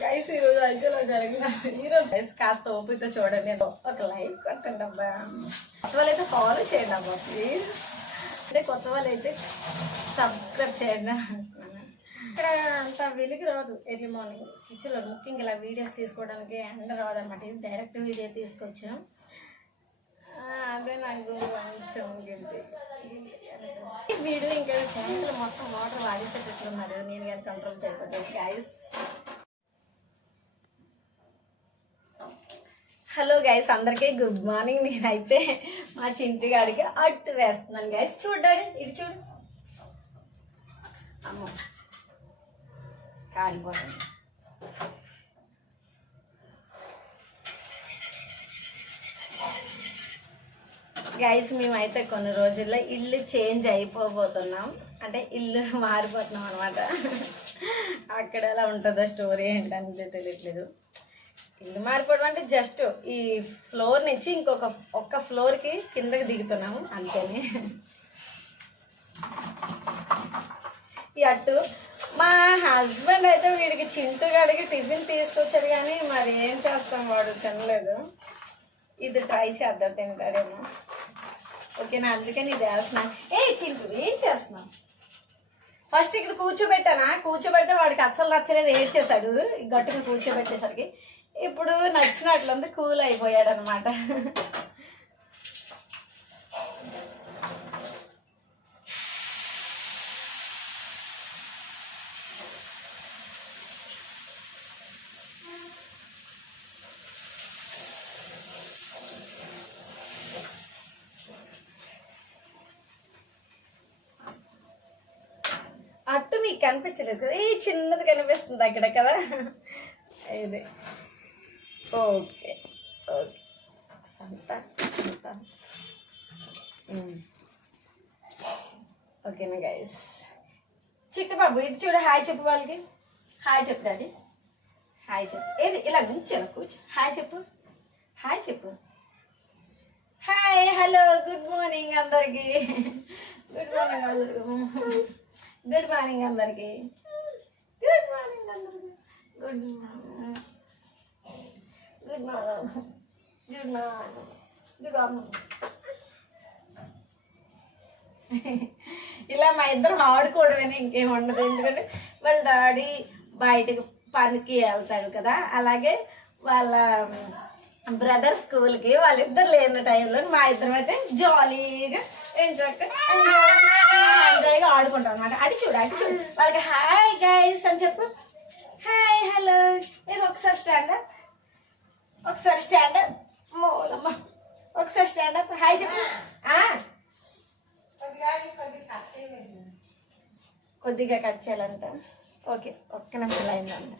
Guys ఈరోజు అయితే జరిగిన ఈరోజు గైస్ కాస్త ఓపికతో చూడండి, ఒక లైక్ కొట్టండి అబ్బా. కొత్త వాళ్ళైతే ఫాలో చేయండి అబ్బా ప్లీజ్. అంటే కొత్త వాళ్ళైతే సబ్స్క్రైబ్ చేయండి. ఇక్కడ అంత వెలుగు రాదు ఎర్లీ మార్నింగ్ కిచెన్లో, ముఖ్యంగా ఇలా వీడియోస్ తీసుకోవడానికి ఎండ రాదనమాట. ఇది డైరెక్ట్ వీడియో తీసుకొచ్చాం, అదే నాకు కొంచెం ఈ వీడియో ఇంకా ట్యాంకులో మొత్తం వాటర్ వాడేసేటట్లున్నారు. నేను కానీ కంట్రోల్ చేయకపోతే గైస్. హలో గైస్, అందరికీ గుడ్ మార్నింగ్. నేనైతే మా చింటి గాడికి అట్టు వేస్తున్నాను గైస్. చూడండి, ఇది చూడు అమ్మ కాలిపోతుంది. గైస్ మేమైతే కొన్ని రోజుల్లో ఇల్లు చేంజ్ అయిపోబోతున్నాం, అంటే ఇల్లు మారిపోతున్నాం అనమాట. అక్కడ ఎలా ఉంటుందో స్టోరీ ఏంటనేది తెలియట్లేదు. ఇల్లు మారిపోవడం అంటే జస్ట్ ఈ ఫ్లోర్ నుంచి ఒక్క ఫ్లోర్కి కిందకి దిగుతున్నాము అంతేనే. ఈ అట్టు మా హస్బెండ్ అయితే వీడికి చింటు గడికి టిఫిన్ తీసుకొచ్చాడు, కానీ మరి ఏం చేస్తాం, వాడు తినలేదు. ఇది ట్రై చేద్దాం, తింటాడేమో. ఓకేనా, అందుకని ఇది వేస్తున్నా. చింటు ఏం చేస్తున్నావు? ఫస్ట్ ఇక్కడ కూర్చోబెట్టానా, కూర్చోబెడితే వాడికి అస్సలు నచ్చలేదు, ఏడ్చేశాడు. గట్టుగా కూర్చోబెట్టేసరికి ఇప్పుడు నచ్చినట్లుంది, కూల్ అయిపోయాడు అనమాట. అట్టు మీకు కనిపించలేదు కదా, ఈ చిన్నది కనిపిస్తుంది అక్కడ కదా, ఇది. ఓకే ఓకే సంత ఓకేనా గైస్. చిట్టు బాబు ఇది చూడు, హాయ్ చెప్పు వాళ్ళకి. హాయ్ చెప్పు డాడీ, హాయ్ చెప్పు. ఏది ఇలా కూర్చో, హాయ్ చెప్పు, హాయ్ చెప్పు. హాయ్, హలో, గుడ్ మార్నింగ్ అందరికి. గుడ్ మార్నింగ్ అందరికి, గుడ్ మార్నింగ్ అందరికి, గుడ్ మార్నింగ్ అందరికి, good morning, good morning, good morning, good morning. ఇలా మా ఇద్దరం ఆడుకోవడమని ఇంకేం ఉండదు, ఎందుకంటే వాళ్ళ డాడీ బయటకు పనికి వెళ్తాడు కదా, అలాగే వాళ్ళ బ్రదర్ స్కూల్కి, వాళ్ళిద్దరు లేని టైంలో మా ఇద్దరం అయితే జాలీగా ఎంజాయ్గా ఆడుకుంటాం అనమాట. అడి చూడు, అడి చూడు, వాళ్ళకి హాయ్ గైస్ అని చెప్పు, హాయ్ హలో. ఇది ఒకసారి స్టాండప్, ఒకసారి స్టాండప్, మోలమ్మ ఒకసారి స్టాండప్, హాయ్ చెప్పు. కొద్దిగా కట్ చేయాలంట. ఓకే, ఒక్క నిమిషం అయిందంట.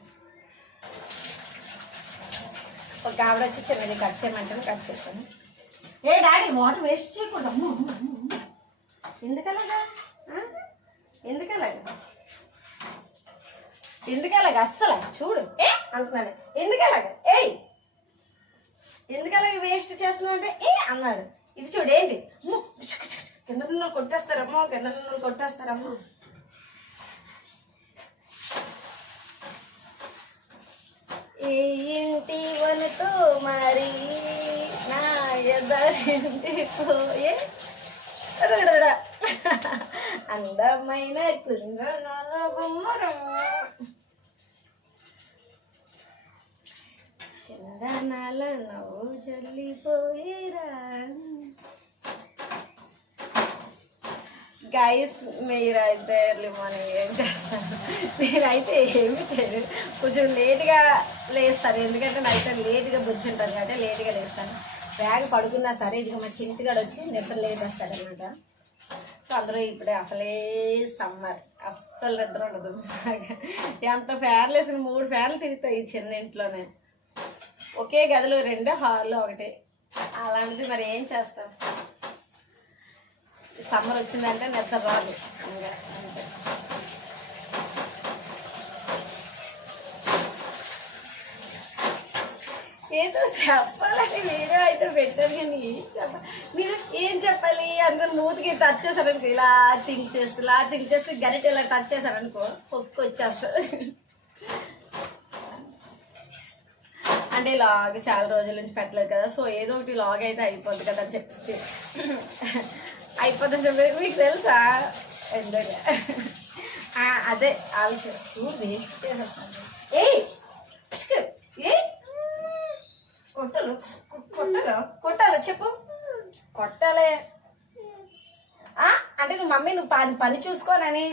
ఒక ఆవిడ వచ్చి చిన్నది కట్ చేయమంటే కట్ చేస్తాను. ఏ డాడీ వాటర్ వేస్ట్ చేయకూడదు, ఎందుకలాగా, ఎందుకలాగా, ఎందుకలాగా అస్సలు చూడు అంటున్నాడు. ఎందుకలాగా, ఎందుకలాగా వేస్ట్ చేస్తున్నావు అంటే అన్నాడు. ఇది చూడు, ఏంటి కింద నూనె కొట్టేస్తారమ్మో, కింద నూనె కొట్టేస్తారమ్మో. ఏ ఇంటి వనతో మరి నా ఎదరింటి పోయే అందమైన కుంగనాల బొమ్మరం, చందనాల నవ్వు జల్లిపోయేరా. గైస్ మీరైతే ఎర్లీ మార్నింగ్ ఏం చేస్తారు? నేనైతే ఏమి చేయలేదు, కొంచెం లేట్గా లేస్తాను, ఎందుకంటే నైట్ లేట్గా బుజ్జుంటాను కాబట్టి లేట్గా లేస్తాను. బ్యాగ్ పడుకున్నా సరే, ఇదిగో మా చింటిగాడు వచ్చి నిద్ర లేపేస్తాడు అనమాట. సో అందరూ ఇప్పుడే అసలే సమ్మర్, అస్సలు నిద్ర ఉండదు. ఎంత ఫ్యాన్లు వేసిన 3 ఫ్యాన్లు తిరుగుతాయి ఈ చిన్న ఇంట్లోనే. ఒకే గదిలో 2, హాల్లో 1. అలాంటిది మరి ఏం చేస్తాం, సమ్మర్ వచ్చిందంటే నిద్ర రాదు. ఇంకా అంతే. ఏదో చెప్పాలని వీడియో అయితే పెట్టాను కానీ ఏం చెప్పాలి, మీరు ఏం చెప్పాలి అనుకుని మూతికి టచ్ చేశారనుకో, ఇలా థింక్ చేస్తే గరిట ఇలా టచ్ చేశారనుకో పొక్కు వచ్చేస్తుంది. అంటే లాగ్ చాలా రోజుల నుంచి పెట్టలేదు కదా, సో ఏదో ఒకటి లాగ్ అయితే అయిపోద్ది కదా అని చెప్పేసి అయిపోద్దని చెప్పి మీకు తెలుసా ఎందుకు అదే ఆ విషయం చూడు వేస్ట్ చేసేస్తాను. ఏ కొట్టాలో చెప్పు, కొట్టాలే అంటే నువ్వు మమ్మీ నువ్వు పని చూసుకోనని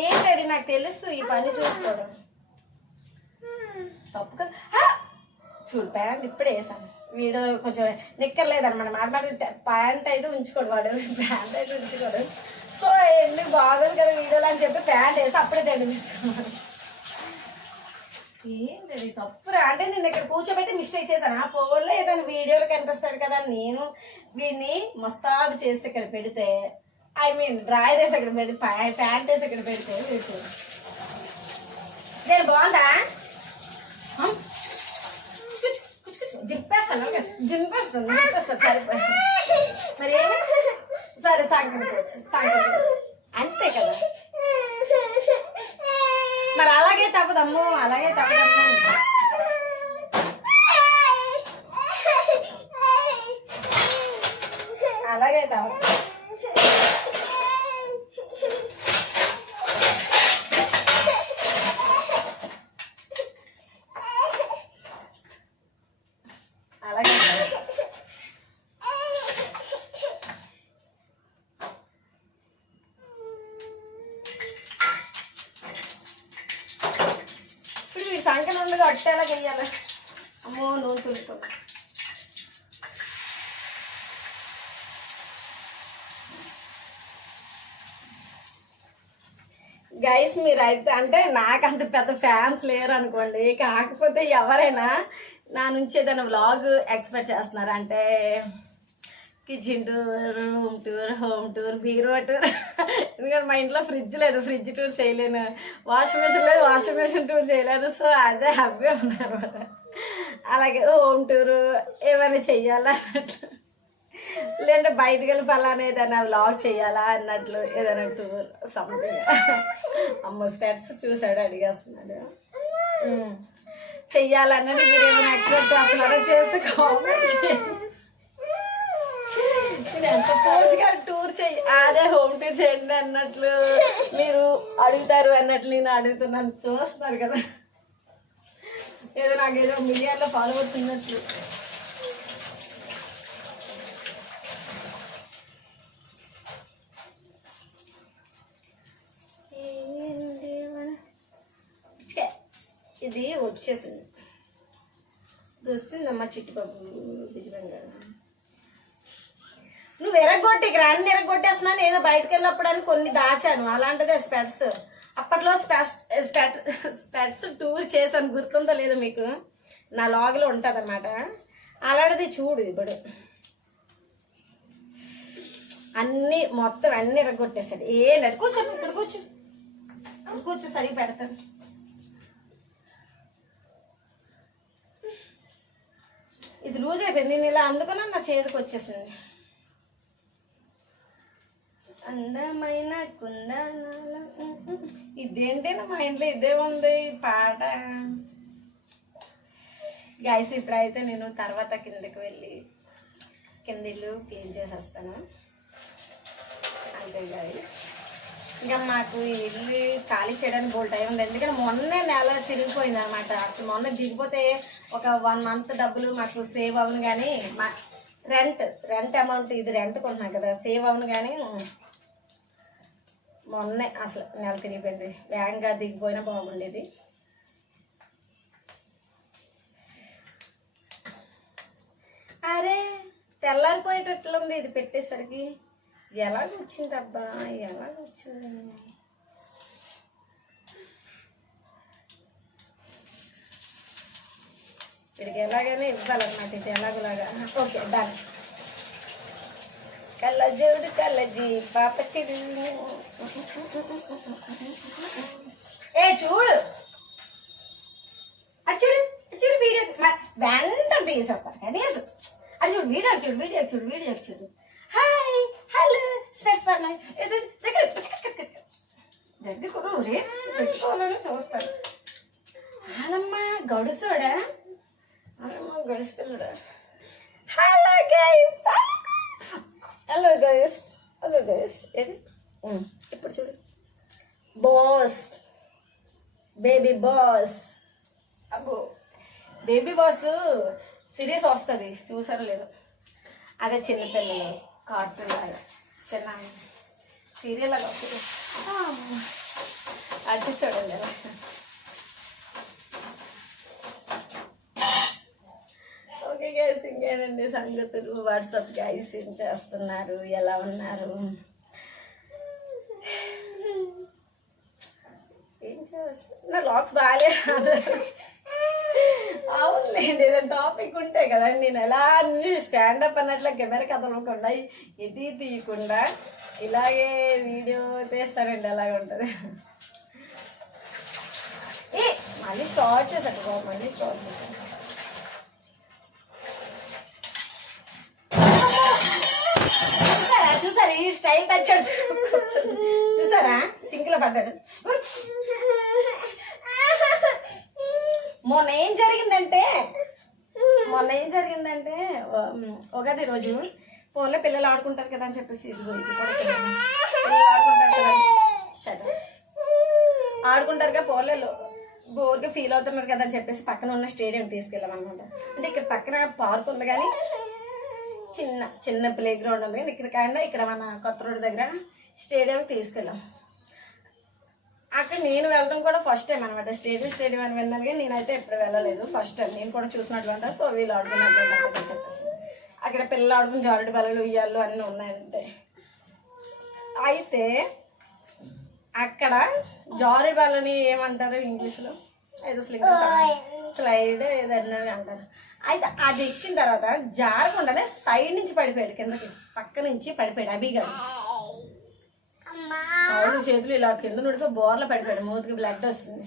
ఏంటండి, నాకు తెలుసు ఈ పని చూసుకోవడం తప్పు కదా. చూడు ప్యాంట్ ఇప్పుడే వేసాను, వీడియో కొంచెం నిక్కర్లేదన్నమాట, మాట ప్యాంట్ అయితే ఉంచుకోడు వాడు, ప్యాంట్ అయితే ఉంచుకోడు. సో ఎందుకు బాగోదు కదా వీడియోలో అని చెప్పి ప్యాంట్ వేసి అప్పుడే తెండి తీసుకున్నాను. ఏంటది తప్పురా, అంటే నేను ఇక్కడ కూర్చోబెట్టి మిస్టేక్ చేశాను. ఆ పోల్లో ఏదైనా వీడియోలో కనిపిస్తాడు కదా, నేను వీడిని మస్తాబు చేసి ఇక్కడ పెడితే, ఐ మీన్ డ్రాయర్ వేసి ఇక్కడ పెడితే, ప్యాంట్ వేసి ఇక్కడ పెడితే వీడు నేను బాగుందా దింపేస్తాను సరిపోయి మరి సరే సంక్రాంతి అంతే కదా, మరి అలాగే తప్పదమ్ము అలాగే తప్పదు. సంఖ్యలు ఉండగా అట్టేలా చెయ్యాలి. అమ్మో నూనె చుడుతుంది. గైస్ మీరైతే అంటే నాకు అంత పెద్ద ఫ్యాన్స్ లేరు అనుకోండి, కాకపోతే ఎవరైనా నా నుంచి ఏదైనా వ్లాగ్ ఎక్స్పెక్ట్ చేస్తున్నారు అంటే kitchen tour, room tour, home tour, bureau tour, ఎందుకంటే మా ఇంట్లో ఫ్రిడ్జ్ లేదు, ఫ్రిడ్జ్ టూర్ చేయలేను, వాషింగ్ మెషిన్ లేదు, వాషింగ్ మెషిన్ టూర్ చేయలేను. సో అదే హ్యాపీ ఉన్నారు. అలాగే హోమ్ టూరు ఏమైనా చెయ్యాలా అన్నట్లు, లేదంటే బయటకు వెళ్ళి పలానా ఏదైనా వ్లాగ్ చేయాలా అన్నట్లు ఏదైనా టూర్ సంథింగ్. అమ్మ స్పెట్స్ చూసాడు అడిగేస్తున్నాడు. చెయ్యాలన్నది మీరు ఏమైనా ఎక్స్పెక్ట్ చేస్తున్నారో చేస్తే కామెంట్ చేయండి. ఎంత పోజ్గా టూర్ చెయ్యి, అదే హోమ్ టూర్ చేయండి అన్నట్లు మీరు అడుగుతారు అన్నట్లు నేను అడుగుతున్నాను. చూస్తున్నారు కదా ఏదో నాకేదో మీడియాలో ఫాలో అవుతున్నట్లు. ఇది వచ్చేసింది, వస్తుందమ్మా చిట్టుబాబు బిజుబంగా. నువ్వు ఎరగొట్టి ఇక్కడ అన్ని ఎరగొట్టేస్తున్నాను, ఏదో బయటకు వెళ్ళినప్పుడు అని కొన్ని దాచాను. అలాంటిదే స్పెట్స్, అప్పట్లో స్పెట్స్ టూర్ చేశాను, గుర్తుందో లేదో మీకు, నా లాగ్లో ఉంటుంది అన్నమాట. అలాంటిది చూడు ఇప్పుడు అన్నీ మొత్తం అన్ని ఎరగొట్టేసాడు. ఏంటంటే కూర్చో, ఇక్కడ కూర్చో సరిగ్గా పెడతాను. ఇది లూజ్ అయిపోయింది, నేను ఇలా అందుకున్నా నా చేతికి వచ్చేసింది. అందమైన కుందనాల ఇదేంటి నా మైండ్లో ఇదే ఉంది పాట. గైస్ ఇప్పుడైతే నేను తర్వాత కిందకి వెళ్ళి కింద ఇల్లు క్లీన్ చేసేస్తాను అంతే గైస్. ఇంకా మాకు ఇల్లు ఖాళీ చేయడానికి బోల్ టైం ఉంది, ఎందుకంటే మొన్నే నెల తిరిగిపోయింది అనమాట. అసలు మొన్న దిగిపోతే ఒక 1 month డబ్బులు మాకు సేవ్ అవును, కానీ మా రెంట్ అమౌంట్ ఇది రెంట్ కొంటున్నాం కదా సేవ్ అవును, కానీ మొన్నే అసలు నెల తిరిగిపోయింది. వేగంగా దిగిపోయినా బాగుండేది. అరే తెల్లారిపోయేటట్లుంది ఇది పెట్టేసరికి. ఎలాగొచ్చింది అబ్బా, ఎలాగొచ్చింది? వీడికి ఎలాగైనా ఇవ్వాలన్నమాట, ఇది ఎలాగోలాగా. Okay done. కళ్ళజోడు కళ్ళజీ పాప చెడు. ఏ చూడు అది చూడు చూడు వీడియో వెంటనే చూడు వీడియో చూడు. హాయ్ హలో స్పెట్స్ పడినాయి దగ్గర కూడా రే పెట్టుకోవాలని చూస్తాను. అలమ్మ గడుసుడా, అలమ్మ గడుసు పిల్లడా. Hello guys, hello guys, hello guys. ఏది ఇప్పుడు చూడు బాస్, బేబీ బాస్. అబ్బో బేబీ బాస్ సిరీస్ వస్తుంది, చూసారో లేదు? అదే చిన్నపిల్లలు కార్టూన్ లాగా చిన్న సీరియల్ లాగా వస్తుంది. అది చూడండి. ఓకే గైస్, ఇంకేనండి సంగతులు? వాట్సాప్ గైస్ ఏం చేస్తున్నారు, ఎలా ఉన్నారు, ఏం చేస్తున్నారు? నా లాక్స్ బాగాలే. అవునులేండి, ఏదైనా టాపిక్ ఉంటాయి కదా. నేను ఎలా స్టాండప్ అన్నట్లు కెమెరా కదలకుండా ఎది తీయకుండా ఇలాగే వీడియో తీస్తానండి, అలాగే ఉంటుంది. ఏ మళ్ళీ స్టార్ట్ చేశాడు బాబు, మళ్ళీ స్టార్ట్ చేశాను. చూసారా ఈ స్టైల్ తెచ్చాడు, చూసారా సింక్లో పడ్డాడు. మొన్న ఏం జరిగిందంటే ఉగాది రోజు ఫోన్లో పిల్లలు ఆడుకుంటారు కదా అని చెప్పేసి, ఇదిగో ఇది కూడా పిల్లలు ఆడుకుంటారు కదా, ఆడుకుంటారు కదా ఫోన్లలో, బోర్గా ఫీల్ అవుతున్నారు కదా అని చెప్పేసి పక్కన ఉన్న స్టేడియం తీసుకెళ్ళామన్నమాట. అంటే ఇక్కడ పక్కన పార్క్ ఉంది కానీ చిన్న ప్లే గ్రౌండ్ ఉంది కానీ ఇక్కడ మన కొత్త రోడ్డు దగ్గర స్టేడియం తీసుకెళ్ళాం. అక్కడ నేను వెళ్ళడం కూడా ఫస్ట్ టైం అనమాట. స్టేడియం అని వెళ్ళాను కానీ నేనైతే ఎప్పుడు వెళ్ళలేదు, ఫస్ట్ టైం నేను కూడా చూసినటువంటి. సో వీళ్ళు ఆడుకున్నటువంటి అని చెప్పేసి అక్కడ పిల్లలు ఆడుకుని జారుడు బల్లలు ఉయ్యాలు అన్నీ ఉన్నాయంటే, అయితే అక్కడ జారుడు బల్లని ఏమంటారు ఇంగ్లీష్లో, ఏదో స్లైడ్ ఏదన్నా అంటారు. అయితే అది ఎక్కిన తర్వాత జారకుండానే సైడ్ నుంచి పడిపోయాడు, కిందకి పక్క నుంచి పడిపోయాడు అభి గారు. కాళ్ళు చేతులు ఇలా కింద నుడితో బోర్లో పడిపోయాడు, మూతికి బ్లడ్ వస్తుంది.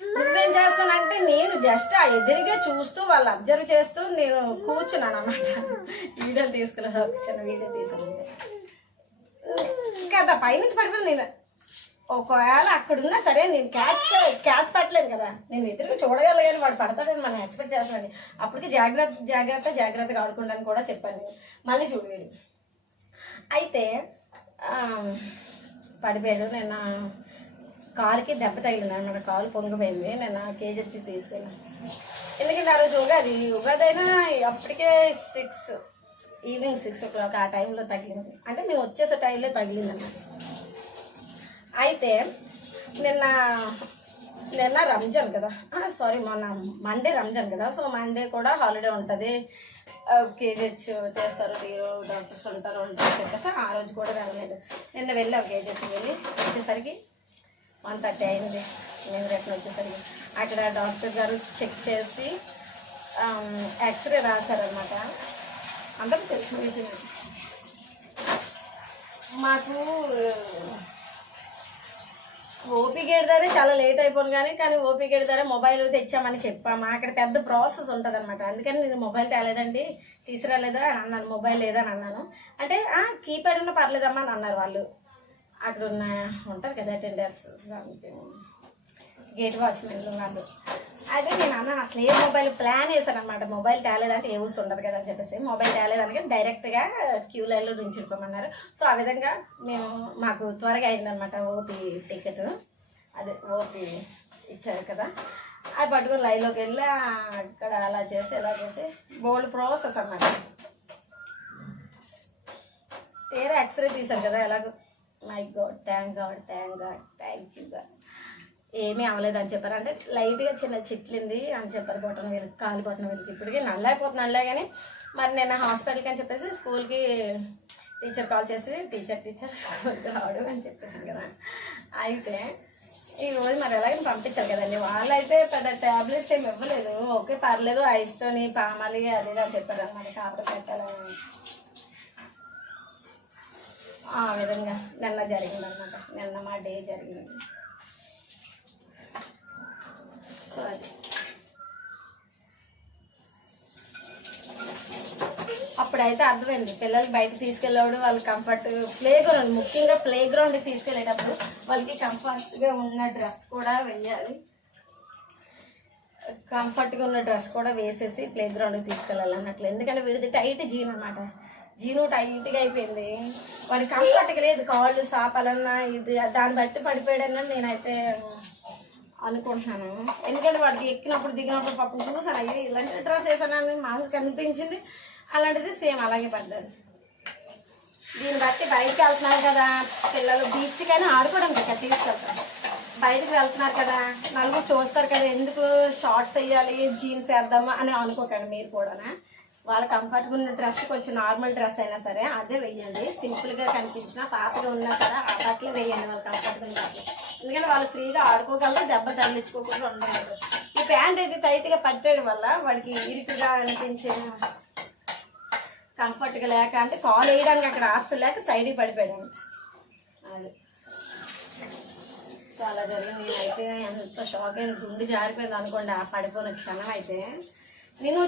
నువ్వేం చేస్తానంటే నేను జస్ట్ ఆ ఎదురుగా చూస్తూ వాళ్ళు అబ్జర్వ్ చేస్తూ నేను కూర్చున్నాను అన్నమాట. వీడియోలు తీసుకెళ్ళి చిన్న వీడియో తీసుకెళ్ళి ఇంకా పైనుంచి పడిపోయింది. నేను ఒకవేళ అక్కడున్నా సరే నేను క్యాచ్ పట్టలేను కదా, నేను ఎదురుగా చూడగలను కానీ వాడు పడతాడని మనం ఎక్స్పెక్ట్ చేస్తాను. అప్పటికి జాగ్రత్తగా ఆడుకుంటాను కూడా చెప్పాను. మళ్ళీ చూడలేదు. అయితే పడిపోయాడు. నేను కాలుకి దెబ్బ తగిలింది అన్నమాట, కాలు పొంగిపోయింది. నేను కేజీ తీసుకెళ్ళాను. ఎందుకంటే ఆ రోజు ఉగాది అయినా అప్పటికే ఈవినింగ్ 6 o'clock ఆ టైంలో తగిలింది. అంటే మేము వచ్చేసే టైంలో తగిలింది అన్నమాట. అయితే నిన్న రంజాన్ కదా, మొన్న మండే రంజాన్ కదా. సో మండే కూడా హాలిడే ఉంటుంది, కేజీహెచ్ చేస్తారు, డాక్టర్స్ ఉంటారు చెప్పేసి ఆ రోజు కూడా వెళ్ళలేదు. నిన్న వెళ్ళాం కేజీహెచ్ వెళ్ళి వచ్చేసరికి 1:30 అయింది. మేము రేపు వచ్చేసరికి అక్కడ డాక్టర్ గారు చెక్ చేసి ఎక్స్రే రాశారనమాట. అందరికి తెలిసిన విషయం. మాకు ఓపీ గేట్ ద్వారా చాలా లేట్ అయిపోను కానీ ఓపీ గేట్ ద్వారా మొబైల్ తెచ్చామని చెప్పాము. అక్కడ పెద్ద ప్రాసెస్ ఉంటుంది అనమాట. అందుకని నేను మొబైల్ తేలేదండి, తీసుకురాలేదా అని అన్నాను. మొబైల్ లేదని అన్నాను. అంటే కీప్యాడ్ ఉన్నా పర్లేదమ్మా అని అన్నారు వాళ్ళు. అక్కడ ఉంటారు కదా అటెండర్స్, సంథింగ్ గేట్ వాచ్మెన్లు వాళ్ళు. అయితే నేను అన్నాను అసలు ఏ మొబైల్ ప్లాన్ వేసాను అనమాట. మొబైల్ తేలేదంటే ఏ ఊసి ఉండదు కదా అని చెప్పేసి మొబైల్ తేలేదానికి డైరెక్ట్గా క్యూ లైన్లో నించుకోమన్నారు. సో ఆ విధంగా మాకు త్వరగా అయిందనమాట ఓపీ టికెట్. అదే ఓపీ ఇచ్చారు కదా, అది పట్టుకొని లైన్లోకి వెళ్ళి అక్కడ అలా చేసి బోల్డ్ ప్రాసెస్ అన్నమాట. తీరా ఎక్స్రే తీశారు కదా, ఎలాగో my God thank you God ఏమీ అవ్వలేదని చెప్పారు. అంటే లైట్గా చిన్న చిట్లింది అని చెప్పారు బొట్టన వీళ్ళకి, కాలు బొట్టన వీళ్ళకి. ఇప్పటికీ నల్లైపోతున్నాడులే కానీ మరి నేను హాస్పిటల్కి అని చెప్పేసి స్కూల్కి టీచర్ కాల్ చేసి టీచర్ స్కూల్కి రావడం అని చెప్పేసాను కదా. అయితే ఈరోజు మరి ఎలాగైనా పంపించారు కదండి. వాళ్ళైతే పెద్ద ట్యాబ్లెట్స్ ఏమి ఇవ్వలేదు, ఓకే పర్లేదు ఐస్తోని పామాలి అది అని చెప్పారు అన్నమాట. కాపర పెట్టాలని ఆ విధంగా నిన్న జరిగిందనమాట. నిన్న మా డే జరిగింది. సో అది ఇప్పుడైతే అర్థమైంది పిల్లలకి బయట తీసుకెళ్ళేవాడు వాళ్ళు కంఫర్ట్ ముఖ్యంగా ప్లే గ్రౌండ్కి తీసుకెళ్ళేటప్పుడు వాళ్ళకి కంఫర్ట్గా ఉన్న డ్రెస్ కూడా వేయాలి. కంఫర్ట్గా ఉన్న డ్రెస్ కూడా వేసేసి ప్లే గ్రౌండ్కి తీసుకెళ్ళాలి అన్నట్లు. ఎందుకంటే వీడిది టైట్ జీన్ అనమాట. జీను టైట్గా అయిపోయింది, వాడి కంఫర్ట్గా లేదు, కాళ్ళు సాపాలన్నా ఇది దాన్ని బట్టి పడిపోయాడని నేనైతే అనుకుంటున్నాను. ఎందుకంటే వాడికి ఎక్కినప్పుడు దిగినప్పుడు పాపం చూసాను, అయ్యో ఇలాంటి డ్రెస్ వేసానని మనసు కనిపించింది, అలాంటిది సేమ్ అలాగే పడ్డది. దీన్ని బట్టి బయటకు వెళ్తున్నారు కదా పిల్లలు, బీచ్ కానీ ఆడుకోవడానికి ఇక్కడ తీసుకెళ్తారు. బయటకు వెళ్తున్నారు కదా, నలుగురు చూస్తారు కదా, ఎందుకు షార్ట్స్ వేయాలి జీన్స్ వేద్దామా అని అనుకోకండి మీరు కూడా. వాళ్ళ కంఫర్ట్గా ఉన్న డ్రెస్ కొంచెం నార్మల్ డ్రెస్ అయినా సరే అదే వేయండి. సింపుల్గా కనిపించినా పాతగా ఉన్నా సరే ఆ బట్టలు వేయండి వాళ్ళ కంఫర్ట్గా ఉన్న బట్టలు. ఎందుకంటే వాళ్ళు ఫ్రీగా ఆడుకోగలరు, దెబ్బ తగిలించుకోకుండా ఉండలేదు. ఈ ప్యాంట్ అయితే టైట్గా పట్టేయడం వల్ల వాడికి ఇరుకుగా అనిపించే కంఫర్ట్గా లేక అంటే కాల్ వేయడానికి అక్కడ ఆప్షన్ లేక సైడ్కి పడిపోయాడు. అది చాలా జరిగింది. అయితే ఎంత షాక్ అయిన గుండె జారిపోయింది అనుకోండి ఆ పడిపోయిన క్షణం. అయితే నేను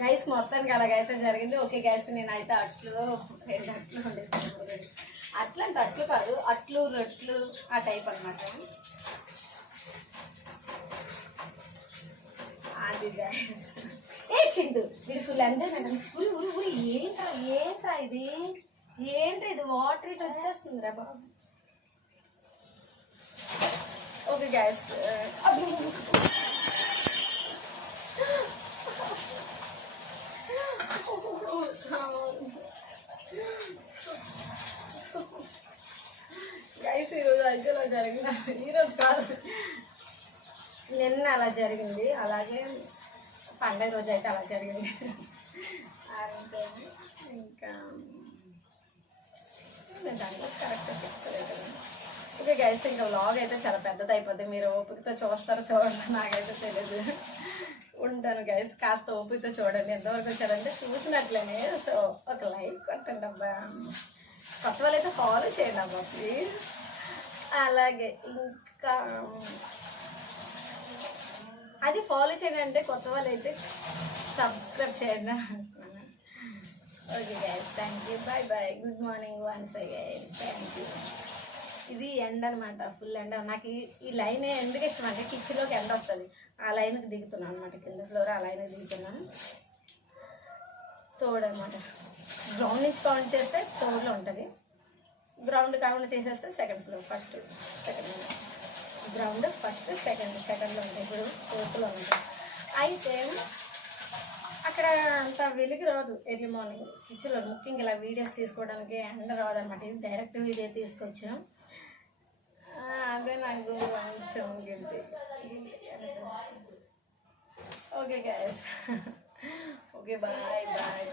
గైస్ మొత్తానికి అలాగైతే జరిగింది. ఓకే గైస్, నేనైతే అట్లు 2 అట్లు వండేసాను. అట్లు అంటే అట్లు కాదు, అట్లు రొట్లు ఆ టైప్ అనమాట. అది గైస్ చిండు బ్యూటిఫుల్ అంటే ఫుల్ ఊరి ఏంట్రా ఇది వాటర్ ఇట్ వచ్చేస్తుంది రా బాబు. ఓకే గైస్, గైస్ ఈరోజు అయితే అలా జరిగింది. ఈరోజు కాదు, నిన్న అలా జరిగింది. అలాగే పండగ రోజు అయితే అలా జరిగింది. అంటే ఇంకా నేను దాంట్లో కరెక్ట్గా చెప్తలేదు కదా. ఓకే గైస్, ఇంకా వ్లాగ్ అయితే చాలా పెద్దది అయిపోద్ది. మీరు ఓపికతో చూస్తారో చూడండి నాకైతే తెలియదు. ఉంటాను గైస్, కాస్త ఓపికతో చూడండి. ఎంతవరకు వచ్చారంటే చూసినట్లేనే. సో ఒక లైక్ కొట్టండి అబ్బా, కొత్త వాళ్ళైతే ఫాలో చేయండి అబ్బా ప్లీజ్. అలాగే ఇంకా అది ఫాలో చేయండి అంటే కొత్త వాళ్ళు అయితే సబ్స్క్రైబ్ చేయండి అంటున్నాను. Okay guys, thank you, bye bye, good morning once again, thank you. ఇది ఎండ్ అనమాట, ఫుల్ ఎండ్. నాకు ఈ లైన్ ఎందుకు ఇష్టం అంటే కిచెన్లోకి ఎండ వస్తుంది, ఆ లైన్కి దిగుతున్నాను అనమాట. కింద ఫ్లోర్ ఆ లైన్కి దిగుతున్నాను. తోడు అనమాట, గ్రౌండ్ నుంచి కౌంట్ చేస్తే తోడులో ఉంటుంది, గ్రౌండ్ కౌంట్ చేసేస్తే second floor, first second, ground first సెకండ్లో ఉంటుంది. ఇప్పుడు ఫోర్త్లో ఉంటుంది. అయితే అక్కడ అంత వెలుగు రాదు ఎర్లీ మార్నింగ్ కిచెన్లో, ముఖ్యంగా ఇలా వీడియోస్ తీసుకోవడానికి ఎండ రాదు అనమాట. ఇది డైరెక్ట్ వీడియో తీసుకొచ్చాం, అదే నాకు కొంచెం guilty. Okay guys, okay bye bye bye.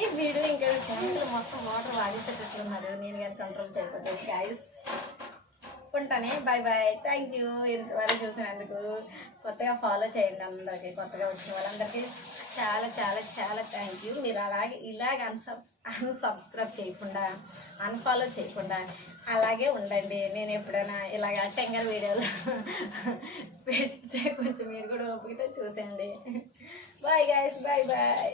ఈ వీడియో ఇంకా ట్యాంకులు మొత్తం వాటర్ వాడేసేటట్లున్నారు, నేను కానీ కంట్రోల్ చేయకపోతే. గైస్ ఉంటానే, బాయ్ బాయ్, థ్యాంక్ యూ ఇంతవరకు చూసినందుకు. కొత్తగా ఫాలో చేయండి అందరికీ, కొత్తగా వచ్చిన వాళ్ళందరికీ చాలా చాలా చాలా థ్యాంక్ యూ. మీరు అలాగే ఇలాగ అన్సబ్స్క్రైబ్ చేయకుండా, అన్ఫాలో చేయకుండా అలాగే ఉండండి. నేను ఎప్పుడైనా ఇలాగ టెంగర్ వీడియోలు పెడితే కొంచెం మీరు కూడా ఓపికతో చూసేయండి. Bye guys, bye bye.